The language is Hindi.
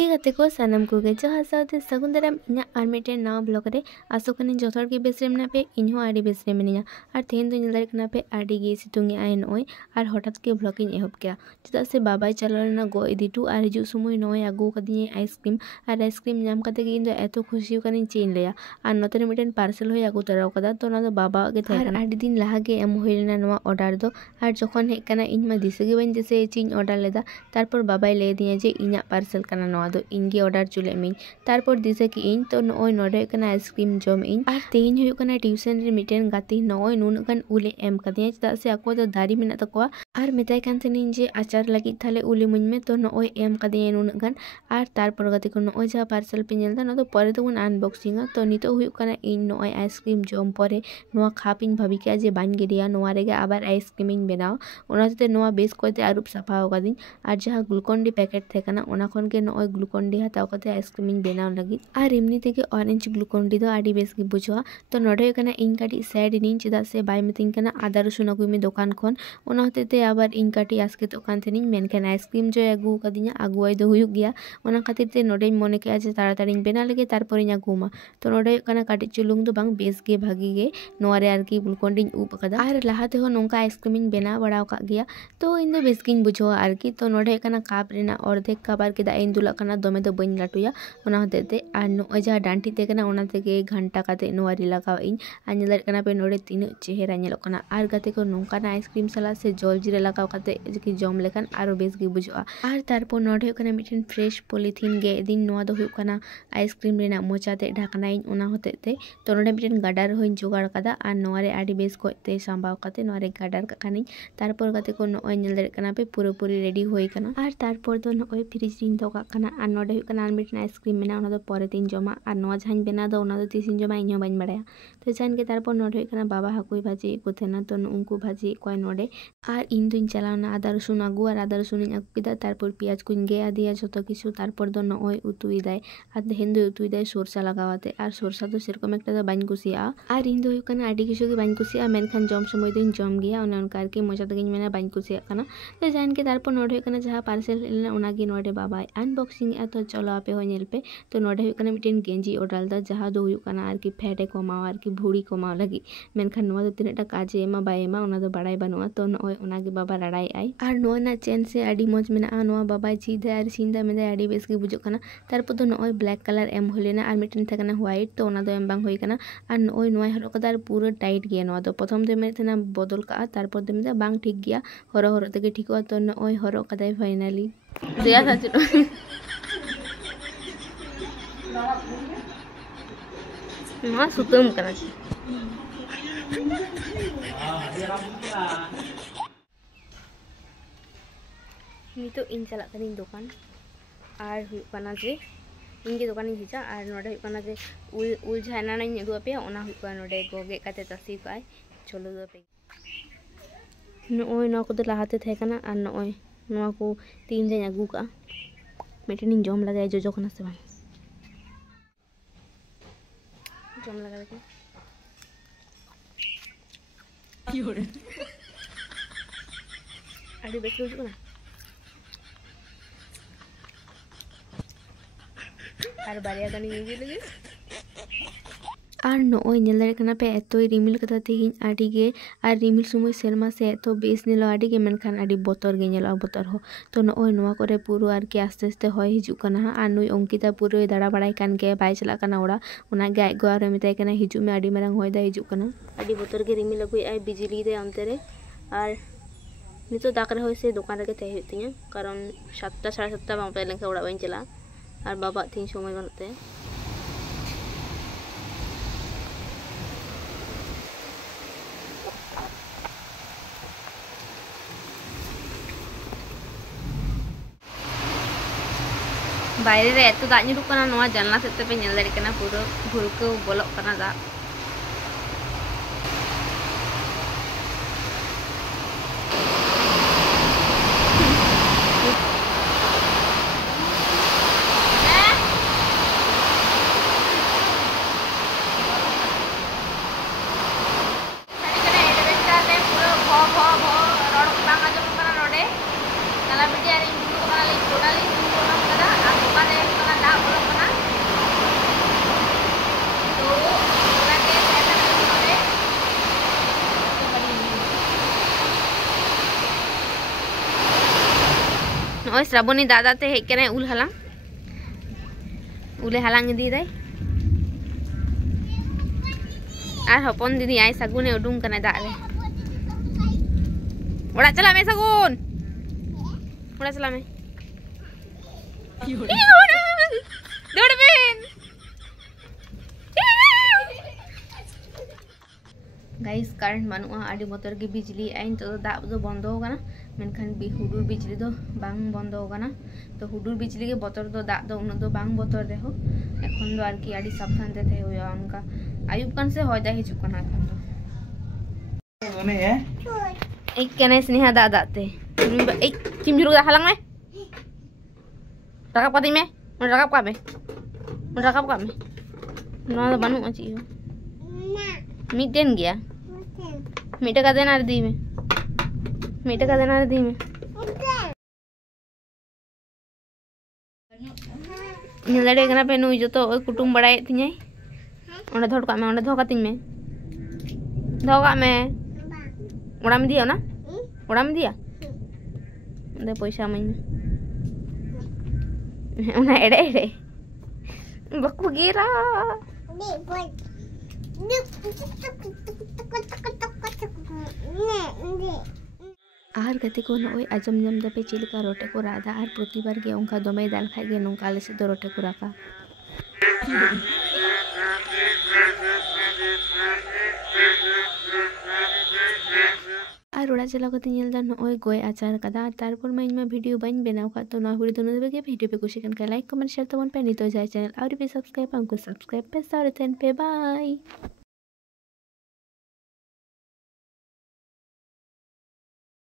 गाते को सानम कोगे जहाँ साउते सगुन दाराम इना आर मिटेन नाव ब्लॉग रे आसो कनी जोथोर के बेस रे मेना पे इनहो आडी बेस रे मिनिया आर तेहेन दो नेल दाड़े कना पे आडी गे सितुंग आय नय आर हठात के ब्लॉग इन एहब केया चेदा से बाबाई चला लेना गो इदीटू आर हिजु समय नय आगु कदिए आइसक्रीम आर आइसक्रीम नाम कते गे इन दो एतो खुशी कनी चेन लेया आर नोते रे मिटेन पार्सल होय आगु तराव कदा तो ना दो बाबा गे थाय कना आडी दिन लाहा गे एम होय लेना नोवा ऑर्डर दो आर जखन हे कना इन मा दिसे गे बन दिसे चिन ऑर्डर लेदा तारपर बाबाई ले दिया जे इना पार्सल कना नोवा दो इनगे ऑर्डर चुले मिन तारपर दिसे कि इन तो नय नोडे कना आइसक्रीम जम इन आर तेहिन हुयु कना ट्यूशन रे मिटेन गाती नय नुन गान उले एम कदिया चेदा से आको दो दारी मेना तकोआ आर मेताय कान थेनिन जे आचार लगी थाले उले मुन में तो नय एम कदिया नुन गान आर तारपर गाती को नय जा पार्सल पे नेलदा न तो परे तो अनबॉक्सिंग तो नितो हुयु कना इन नय आइसक्रीम जम परे नोवा खापिन भाबी के जे बान गिडिया नोवा रेगे आबार आइसक्रीम इन बनाओ ओना ते नोवा बेस कोते आरुप साफा होगादिन आर जहां ग्लूकोन डी पैकेट थे कना ओना खन के नय ग्लूकोन डी हताव कते आइसक्रीम इन बनाव लगी आर एमनी तेगे ऑरेंज ग्लूकोन डी दो आडी बेस गे बुझवा तो नोडे कना इन काटी सैड इन चेदा से बाय मितिन कना आदा रसुन अगुई में दुकान खन ओना होते ते आबार इन काटी आसके तो कान थेनिन मेनखान आइसक्रीम जो अगु कदिया अगुवाई दो हुयु गया ओना खातिर ते नोडे मने के जे ताड़ाताड़ी बेना लगे तारपर इन अगुमा तो नोडे कना काटी चुलुंग दो बांग बेस गे भागी गे नोवा रे आरकी ग्लूकोन डी उप कदा आर लाहाते हो नोंका आइसक्रीम इन बेना बड़ाव का गया तो इन दो बेस गिन बुझवा आरकी तो नोडे कना काप रेना अर्धेक कप आर के दा इन दुला कना दोमे दो बइन लाटुया ओना होते ते आर नोय जा डांटी ते कना ओना तेगे घंटा काते नोवारी लगाव इन आर नेल कना पे नोडे तीन चेहरा नेलो कना आर गाते को नोंका ना आइसक्रीम सला से जल जीरा लगाव काते कि जम लेखान आरो बेस गे बुझवा आर तारपर नोडे कना मिठिन फ्रेश पॉलिथीन गे दिन नोवा दो हुयु कना आइसक्रीम रेना मोचाते ढाकना इन ओना होते ते तो नोडे मिठिन गाडार होइन जोगाड़ कदा आर नोवा रे आडी बेस को ते सांबाव काते नोवा रे गाडार काखानी तारपर गाते को नोय नेल दाड़े कना पे पूरी रेडी होई कना आर तारपर दो नोय फ्रिज रिन दो काना आर नोडे हुयु कना आर मिठिन आइसक्रीम मेना ओना दो परे तीन जमा आर नोवा जहां बेना दो ओना दो तीसिन जमा इन बाइन बड़ाया तो जान के तारपर नोडे हुयु कना बाबा हाकुई भाजी को थेना तो उनको भाजी कोय नोडे आर इन दुइन चलावना आदा रसुन आगु आर आदा रसुन इन आगु किदा तारपर पियाज कुइन गे आदिया जतो किछु तारपर दो नोय उतुई दाय आर हेन दो उतुई दाय सोरसा लगावाते आर सोरसा तो सेरकम एकटा दो बाइन कुसिया आर इन दो हुयु कना आडी किछु गे बाइन कुसिया मेनखान जम समय दिन जम गया ओना उनका आरकी मजा तगिन मेना बाइन कुसिया कना तो जान के तारपर नोडे हुयु कना जहां पार्सल लेना ओना गे नोडे बाबा अनबॉक्सिंग ए तो चलो आपे हो नेल पे तो नोडे हुयु कना मिटेन गेंजी ऑर्डर दा जहां दो हुयु कना आरकी फैटे कमाव आरकी भुड़ी कमाव लगी मेनखान नोवा दो तिनेटा काजे एमा बाय एमा ओना दो बाड़ाय बानुआ तो नोय ओना गे बाबा राडाय आय आर नोय ना चेन से आडी मज मेना नोवा बाबाय चीदा आर सिंदा मेदा आडी बेस गे बुझो कना तारपर दो नोय ब्लैक कलर एम होलेना आर मिटेन थे कना व्हाइट तो ओना दो एम बांग होई कना आर नोय नोय हरो कदा पूरा टाइट गया नोवा दो प्रथम दो मे थेना बदल का तारपर दो मेदा बांग ठीक गया हरो हरो तेगे ठीकवा तो नोय हरो कदाय फाइनली दिया था चलो मा सुतम कना नितो इन चला कनी दुकान आर हुयु कना जे इनगे दुकान हिजा आर नोडे हुयु कना जे उल झाना नाइन एगु पे ओना हुयु कना नोडे गोगे काते तसी काय चलो दो पे नोय नो को दो लाहाते थे कना आर नोय नोवा को तीन दिन अगु का मिटेन जम लगाय जो जखना से बांग जम लगा के योरे आडी बेस बुझु ना आर बारिया गानी ये लगे आर नोय नेल दाड़े कना पे एतोय रिमिल कदा तेहिन आडी गे आर रिमिल सुमय सेरमा से एतो बेस नेलो आडी गे मेनखान आडी बोतर गे नेलो बोतर हो तो नोय नोवा करे पुरो आर के आस्ते आस्ते होय हिजु कना आर नुय अंकिता पुरो दाड़ा बड़ाय कान गे बाय चला कना ओड़ा ओना गे आइगो आर मेताय कना हिजु में आडी मारंग होय दा हिजु कना आडी बोतर गे रिमिल अगुय आय बिजली दे अंते रे आर नितो दाक रे होय से दुकान रे ते हुतिया कारण 7टा 7:30 बांग पे लेंखा ओड़ा बाइन चला आर बाबा तीन समय बनते बाहर रे एतो दाग nyuruk kana noa janla sete pe nyel dari kana puro भुरको bolok kana da Kalau ओए श्रावणी दादा ते हेज कने उल हालांग उले हालांग इदी दाई आर हपन दीदी आई सगुने उडुंग कने दाग रे ओड़ा चला में सगुन ओड़ा चला में दौड़ बेन गाइस करंट बानुआ आडी मोटर के बिजली आइन तो दाब दो बंद हो गना मेनखान हुडुर बिजली दो बांग बंद हो गना तो हुडुर बिजली के बतर दो दाब दो उन दो बांग बतर रेहो एखन दो आरकी आडी साबधान ते थे होया उनका आयुब कान से होय दा हिजु कना एखन दो ओने है एक कने स्नेहा दादा ते एक चिमजुरु दा हालांग में rakap ka me rakap ka me no banu aci yo miden gya mita ka denar di me nyalade kana pe nu joto oi kutum badai tinyai onde dhod ka me onde dho ka tin me oram dia na oram dia onde paisa mai me una ere baku gira आर गति को नोय आजम जम दपे चिलका रोटे को राधा आर प्रतिबार गे उनका दमे दाल खाइ गे नोंका आले से दो रोटे को राका और ओड़ा चला कते नेल दा नोय गोय आचार कदा तारपर मा इनमा वीडियो बाइन बनाव का तो ना वीडियो दोनो देबे वीडियो पे कुछ कन का लाइक कमेंट शेयर तमन पे नी तो जाय चैनल और भी सब्सक्राइब हमको सब्सक्राइब पे सारे थेन पे बाय।